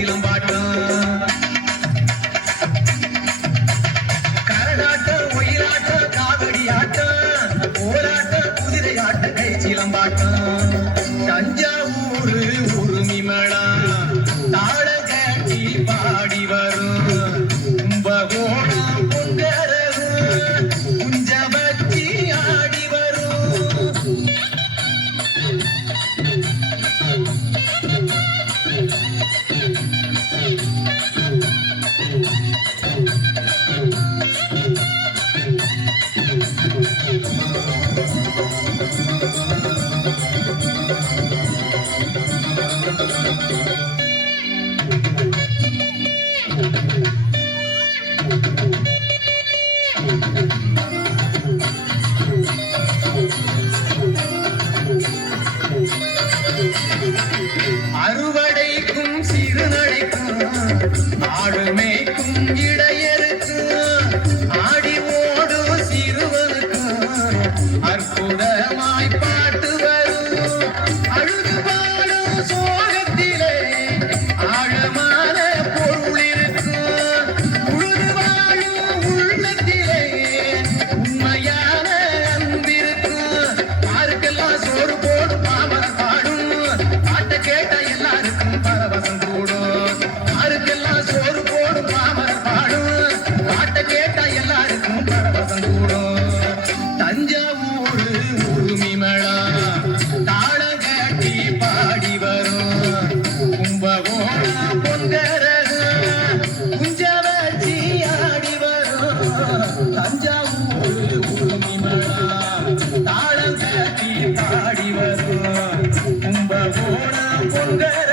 சிலம்பாட்டம் கரடாட்டம் ஒயிலாட்டம் காவடி ஆட்டம் போராட்டம் குதிரை ஆட்டம் கை சிலம்பாட்டம் தஞ்சாவூர் உருமிமலா தாள கட்டி பாடி வரும் கும்பகோணம் பொங்கரவு குஞ்ச வச்சி ஆடி வரும் அறுவடைக்கும் சிறுநடைக்கும் ஆடுமேக்கும் இடையருக்கும் ஆடி ஓடும் சிறுவனுக்கும் அற்புதமாய் பாட்டு வரும் அழுது பாடும் சோகத்திலே ஆழமான பொருள் இருக்கும் உழுது வாழும் உள்ளத்திலே உண்மையான அன்பிருக்கும் யாருக்கெல்லாம் சோறு போடும் பாமரன் பாடும் பாட்டை கேட்ட எல்லாருக்கும் பரவசம் கூடும் யாருக்கெல்லாம் சோறு போடும் பாமரன் பாடும் பாட்டை கேட்ட எல்லாருக்கும் பரவசம் கூடும் தஞ்சாவூர் உருமிமலா தாளம் கட்டி பாடி வரும் கும்பகோணம் பொங்கரகு குஞ்ச வச்சி ஆடி வரும் தஞ்சாவூர் உருமிமலா தாளம் கட்டி பாடி வரும் கும்பகோணம் பொங்கரகு